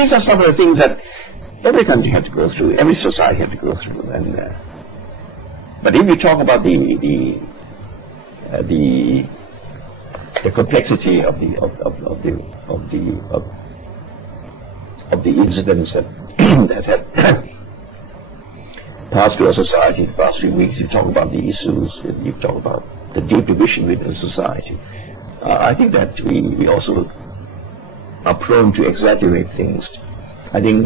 these are some of the things that every country had to go through, every society had to go through. And but if you talk about the complexity of the incidents that that had passed through our society in the past few weeks, you talk about the issues, you talk about the deep division within society. I think that we also are prone to exaggerate things. I think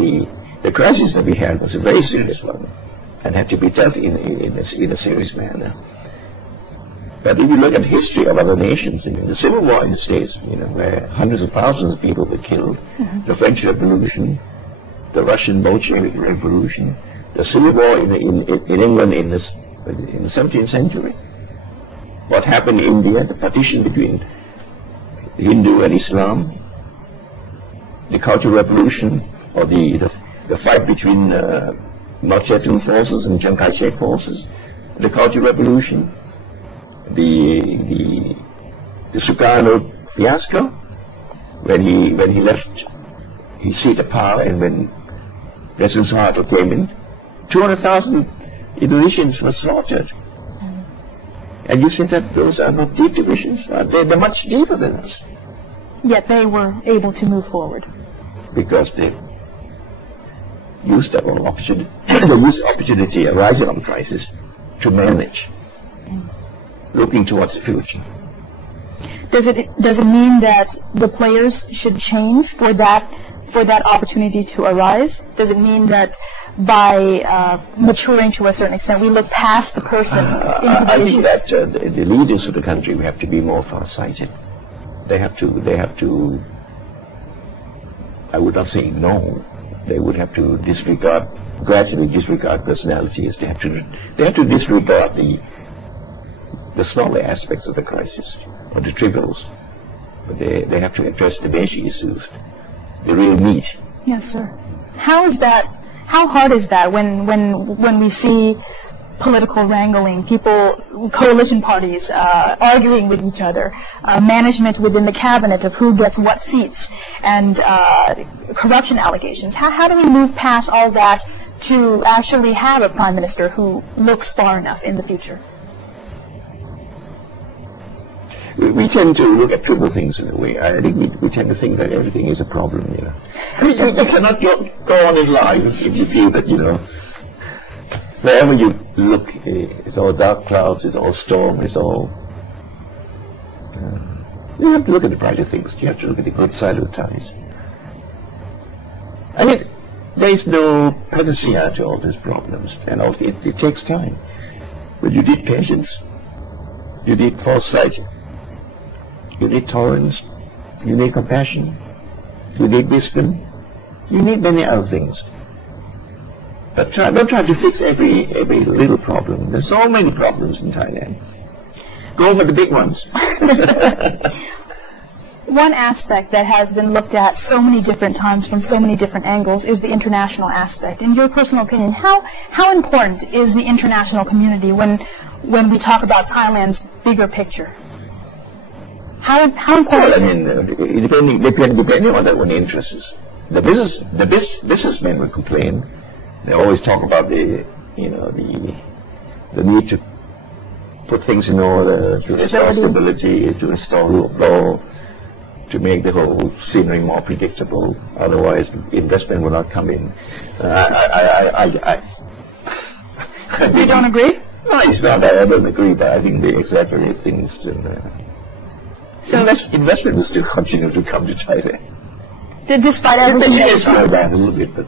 the crisis that we had was a very serious one and had to be dealt in a serious manner. But if you look at the history of other nations, the Civil War in the States, where hundreds of thousands of people were killed, the French Revolution, the Russian Bolshevik Revolution, the Civil War in England in the 17th century, what happened in India, the partition between Hindu and Islam, the Cultural Revolution, or the fight between Mao Zedong forces and Chiang Kai-shek forces, the Cultural Revolution, the Sukarno fiasco, when he left his seat of power, and when President Suharto came in, 200,000 Indonesians were slaughtered. And you think that those are not deep divisions? They're much deeper than us. Yet they were able to move forward. Because they used that opportunity, they used the opportunity arising from the crisis to manage, looking towards the future. Does it mean that the players should change for that opportunity to arise? Does it mean that by maturing to a certain extent, we look past the person into the issues? I think that the leaders of the country have to be more far-sighted. They have to. I would not say no. They would have to gradually disregard personalities. They have to disregard the smaller aspects of the crisis or the trivials. But they have to address the major issues, the real meat. Yes, sir. How is that? How hard is that when we see political wrangling, coalition parties arguing with each other, management within the cabinet of who gets what seats, and corruption allegations? How do we move past all that to actually have a prime minister who looks far enough in the future? We tend to look at trivial things in a way. I think we tend to think that everything is a problem, You cannot go on in life if you feel that, wherever you look, it's all dark clouds, it's all storm, it's all... you have to look at the brighter things. You have to look at the good side of the times. I mean, there is no panacea to all these problems, and it takes time. But you need patience, you need foresight, you need tolerance, you need compassion, you need wisdom, you need many other things. But don't try to fix every little problem. There's so many problems in Thailand. Go for the big ones. One aspect that has been looked at so many different times from so many different angles is the international aspect. In your personal opinion, how important is the international community when we talk about Thailand's bigger picture? How important is it? Depending on their own interests. The businessmen will complain. They always talk about the need to put things in order, to restore stability, to restore rule of law, to make the whole scenery more predictable. Otherwise, investment will not come in. You don't agree? No, it's not that I don't agree, but I think they exaggerate things. So investment will still continue to come to Thailand. Despite everything. It is slow down a little bit,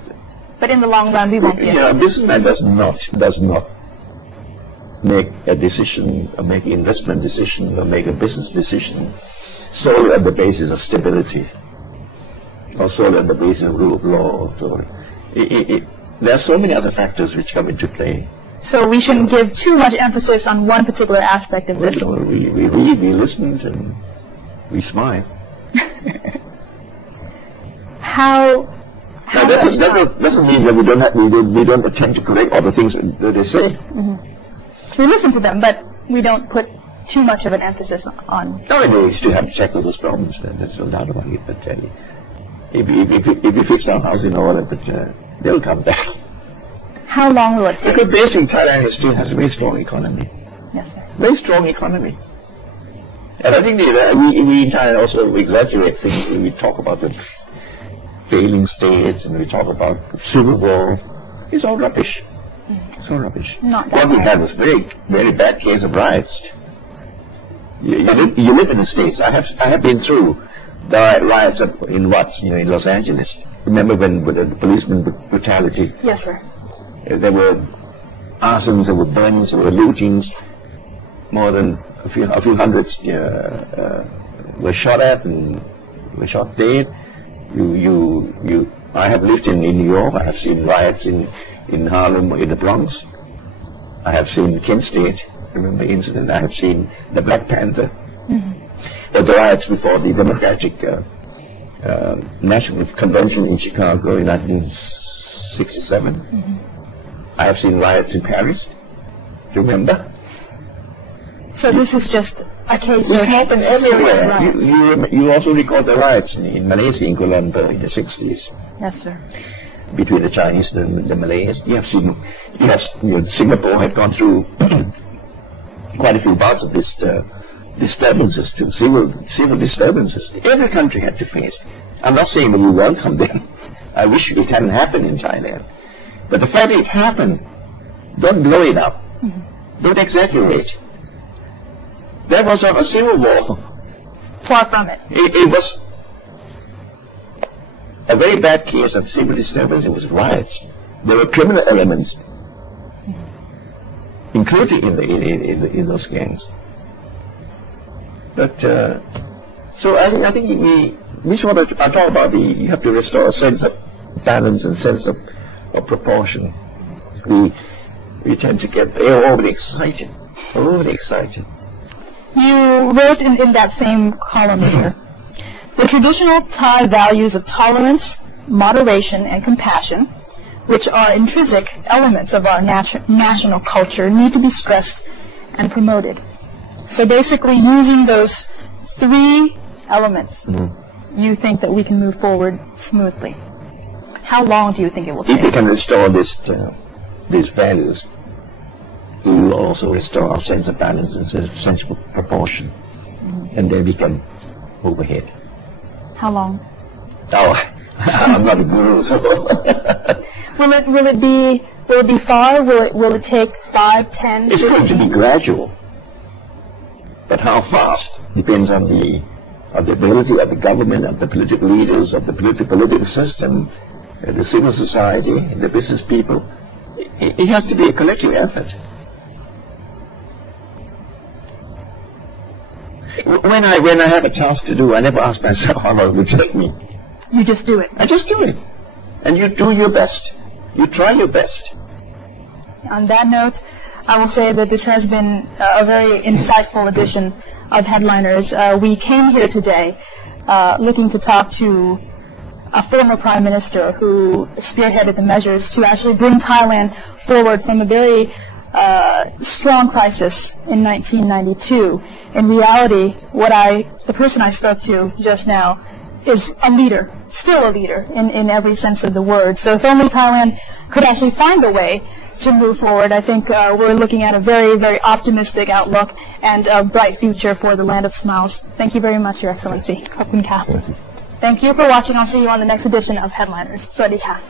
but in the long run, we won't be. A businessman does not make a decision, or make an investment decision, or make a business decision solely on the basis of stability, or solely on the basis of rule of law. There are so many other factors which come into play. So we shouldn't give too much emphasis on one particular aspect of this. We read, we listened, and we smile. That doesn't mean that we don't attempt to correct all the things that they say. Mm-hmm. We listen to them, but we don't put too much of an emphasis on. No, we still have to tackle those problems. There's no doubt about it. But if we fix our house in order, but they'll come back. How long will it take? Because basically Thailand still has a very strong economy. Yes, sir. Very strong economy. And I think we in Thailand also exaggerate things when we talk about the failing states and we talk about civil war. It's all rubbish. It's all rubbish. What we had was very bad case of riots. You live in the States. I have been through the riots in in Los Angeles. Remember when the policeman brutality? Yes, sir. There were arsons, there were burns, there were lootings. More than a few hundreds were shot at and were shot dead. I have lived in New York. I have seen riots in Harlem, in the Bronx. I have seen Kent State. Remember the incident? I have seen the Black Panther. The riots before the Democratic National Convention in Chicago in 1967. I have seen riots in Paris. Do you remember? So this is just a case It of happened serious everywhere. riots. You also recall the riots in Malaysia, in Kuala Lumpur in the 60s. Yes, sir. Between the Chinese and the Malays. Singapore had gone through quite a few bouts of this disturbances, civil disturbances. Every country had to face. I'm not saying that we welcome them. I wish it hadn't happened in Thailand. But the fact that it happened, don't blow it up. Don't exaggerate. That was not a civil war. Far from it. It was a very bad case of civil disturbance. It was riots. There were criminal elements included in those gangs. But so I think this is what I talk about. You have to restore a sense of balance and sense of proportion. We tend to get overly excited. You wrote in that same column here, the traditional Thai values of tolerance, moderation, and compassion, which are intrinsic elements of our national culture, need to be stressed and promoted. So basically, using those three elements, you think that we can move forward smoothly. How long do you think it will take? If we can restore these values, we will also restore our sense of balance and sense of proportion, and then we can move ahead. How long? Oh, I'm not a guru, so. Will it be far? Will it take 5, 10? It's going to be gradual, but how fast depends on the ability of the government, of the political leaders, of the political system, the civil society, the business people. It has to be a collective effort. When I have a task to do, I never ask myself how long it will take me. You just do it. I just do it. And you do your best. You try your best. On that note, I will say that this has been a very insightful edition of Headliners. We came here today looking to talk to a former prime minister who spearheaded the measures to actually bring Thailand forward from a very strong crisis in 1992. In reality, the person I spoke to just now is a leader, still a leader in every sense of the word. So if only Thailand could actually find a way to move forward, I think we're looking at a very, very optimistic outlook and a bright future for the land of smiles. Thank you very much, Your Excellency. Khop kun ka. Thank you for watching. I'll see you on the next edition of Headliners. Sawasdee ka.